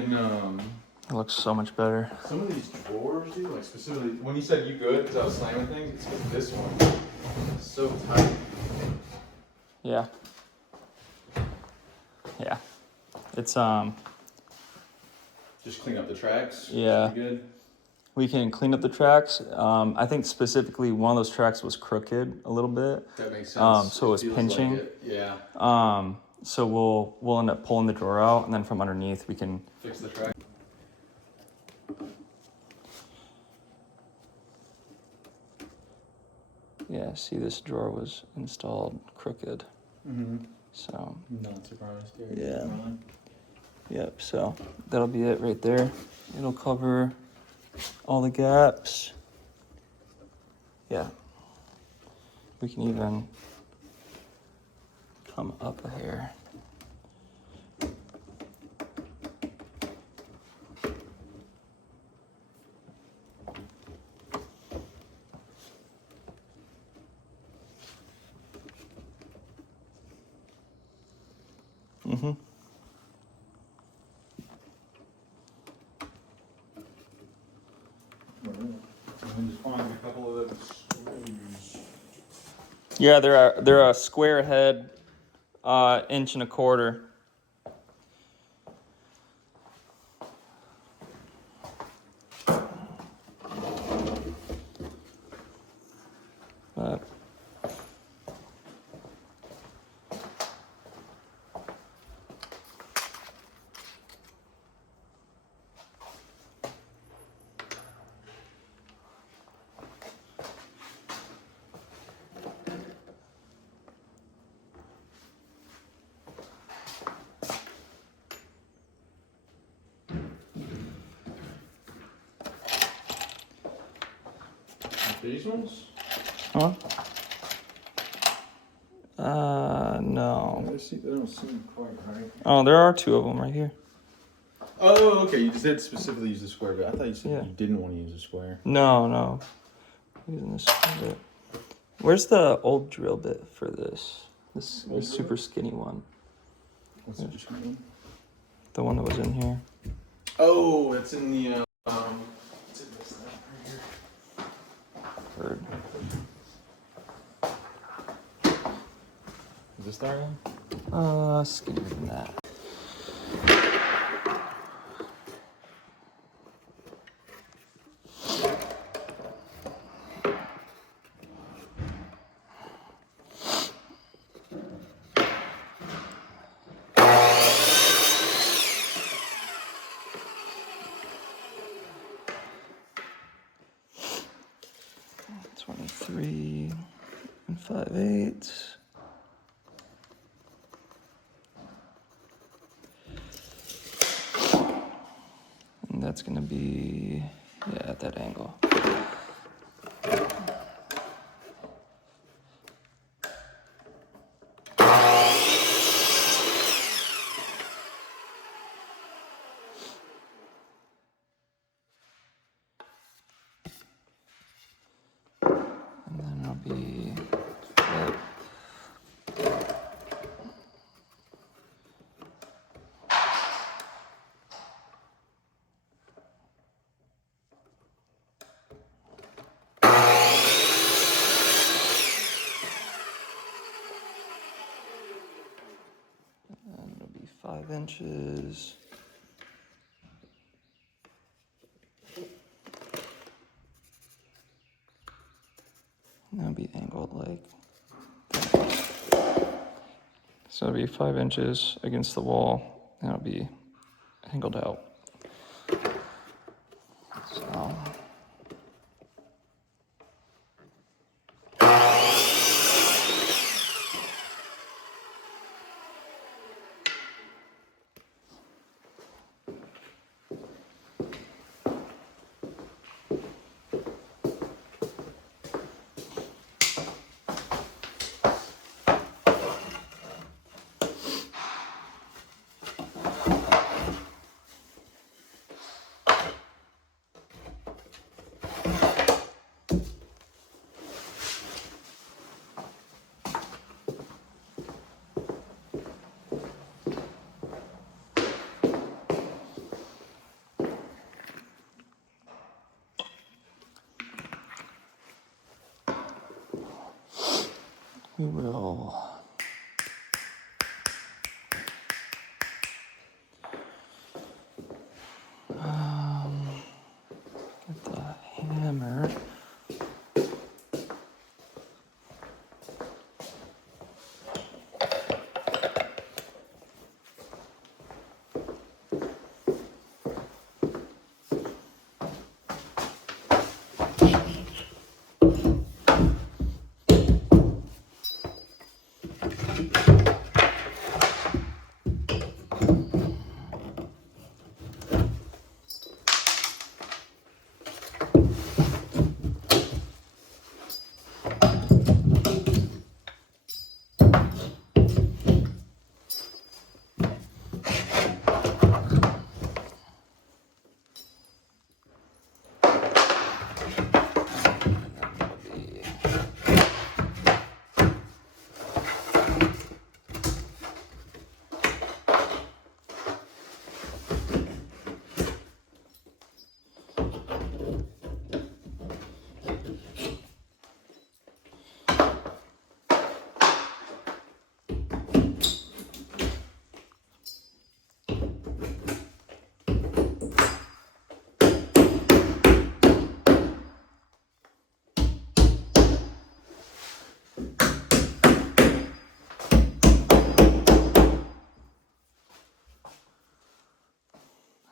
fucking It looks so much better. some of these drawers, dude, like specifically when you said you good because I was slamming things, it's because this one is so tight. Yeah. Yeah. It's Just clean up the tracks. Yeah. Should be good. We can clean up the tracks. I think specifically one of those tracks was crooked a little bit. That makes sense. So it was pinching. Like it. Yeah. So we'll end up pulling the drawer out, and then from underneath we can Fix the track. Yeah, see, this drawer was installed crooked. Mm-hmm. So. Not surprised. Yeah. Yep, so that'll be it right there. It'll cover all the gaps. Yeah. We can even come up a hair. Mm-hmm. Just find a couple of screws. Yeah, they're a square head, 1.25 inches. But These ones? huh? No. They don't seem quite right. Oh, there are 2 of them right here. Oh, okay. You just did specifically use the square bit. I thought you said Yeah. you didn't want to use a square. No. I'm using this bit. Where's the old drill bit for this? This super skinny one. What's the one? The one that was in here. Oh, it's in the it's in this thing right here. Heard. Is this that one? Skinnier than that. $23 5/8. And that's gonna be, yeah, at that angle. And then it'll be flip. And it'll be 5 inches. And that'll be angled like that. So it'll be 5 inches against the wall, and it'll be angled out. So. we will get the hammer.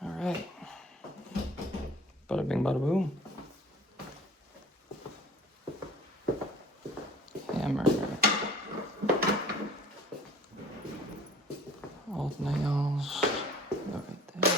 All right. Bada bing, bada boom. Hammer. Old nails. Go right there.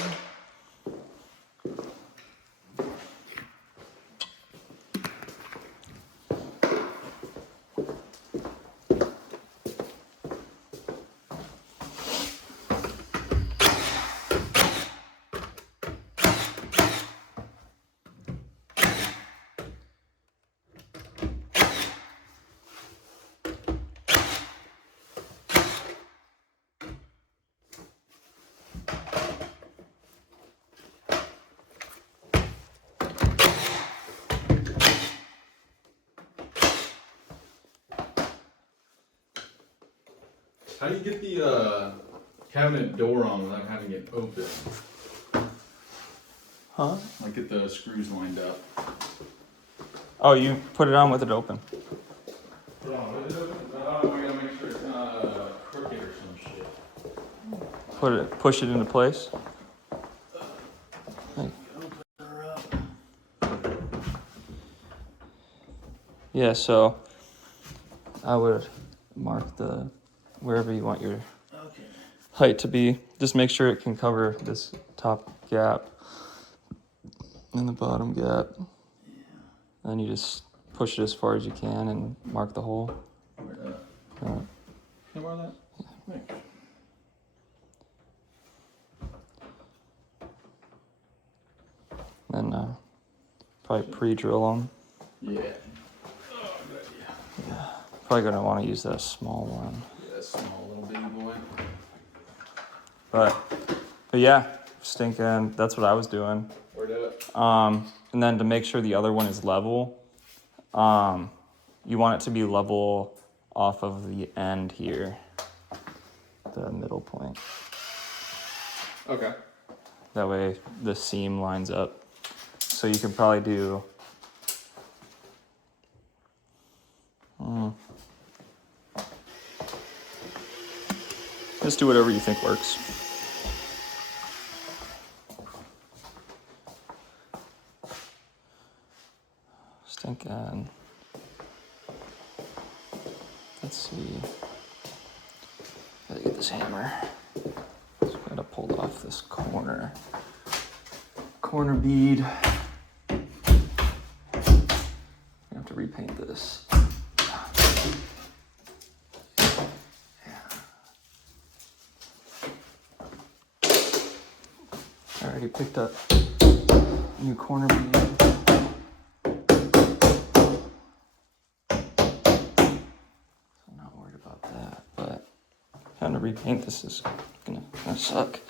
How do you get the cabinet door on without having it open? Huh? Like get the screws lined up. Oh, you put it on with it open. Put it on with it open? Oh, we gotta make sure it's not crooked or some shit. Push it into place. Yeah, so I would mark wherever you want your height to be. Just make sure it can cover this top gap and the bottom gap. Then you just push it as far as you can and mark the hole. Where that? Right. Can I borrow that? Thanks. Then probably pre-drill them. Yeah. Oh, good idea. Yeah. Probably gonna want to use that small one. Yeah, that small little baby boy. But yeah, stinking. That's what I was doing. Where that? And then to make sure the other one is level, you want it to be level off of the end here, the middle point. Okay. That way the seam lines up. So you can probably do just do whatever you think works. Stinking. Let's see. Gotta get this hammer. So I gotta pull off this corner bead. I have to repaint this. I already picked up a new corner bead. I'm not worried about that, but having to repaint this is gonna suck.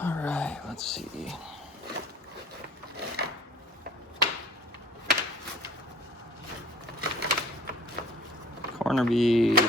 All right, let's see. Corner bead.